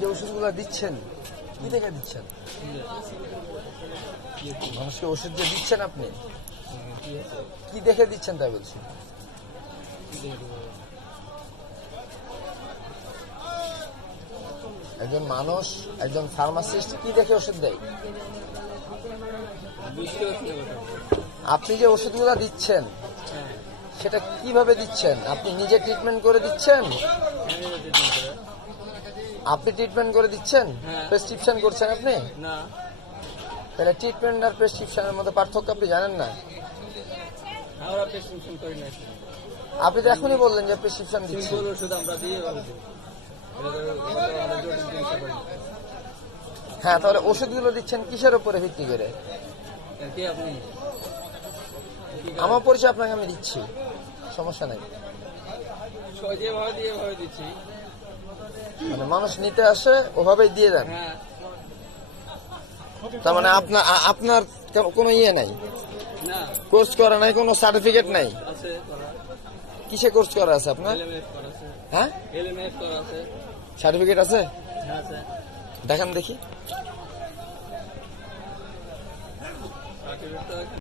যে ওষুধগুলো দিচ্ছেন, কি দেখে দিচ্ছেন মানুষকে ওষুধ যে দিচ্ছেন আপনি, কি দেখে দিচ্ছেন তাই বলছি একজন মানুষ, একজন ফার্মাসিস্ট কি দেখে ওষুধ দেয়। আপনি যে ওষুধগুলো দিচ্ছেন, সেটা কীভাবে দিচ্ছেন আপনি নিজে ট্রিটমেন্ট করে দিচ্ছেন। আপনি ট্রিটমেন্ট করে দিচ্ছেন? হ্যাঁ। প্রেসক্রিপশন করছেন আপনি? না। তাহলে ট্রিটমেন্ট আর প্রেসক্রিপশনের মধ্যে পার্থক্য আপনি জানেন না? না আপনি তো এখনই বললেন যে প্রেসক্রিপশন দিচ্ছেন। হ্যাঁ তাহলে ওষুধগুলো দিচ্ছেন কিসের উপরে ভিত্তি করে? করেন? আমার পরিচয় আপনাকে আমি দিচ্ছি। সমস্যা নাই। যেভাবে দিয়ে দিচ্ছি। মানে মানুষ নিতে আসে ওভাবেই দিয়ে দেন। হ্যাঁ। তার মানে আপনার আপনার কোনো- ইয়ে নাই। কোর্স করা নাই কোনো সার্টিফিকেট নাই। কিসে কোর্স করা আছে আপনার? আছে। হ্যাঁ? আছে। সার্টিফিকেট আছে? হ্যাঁ দেখান দেখি।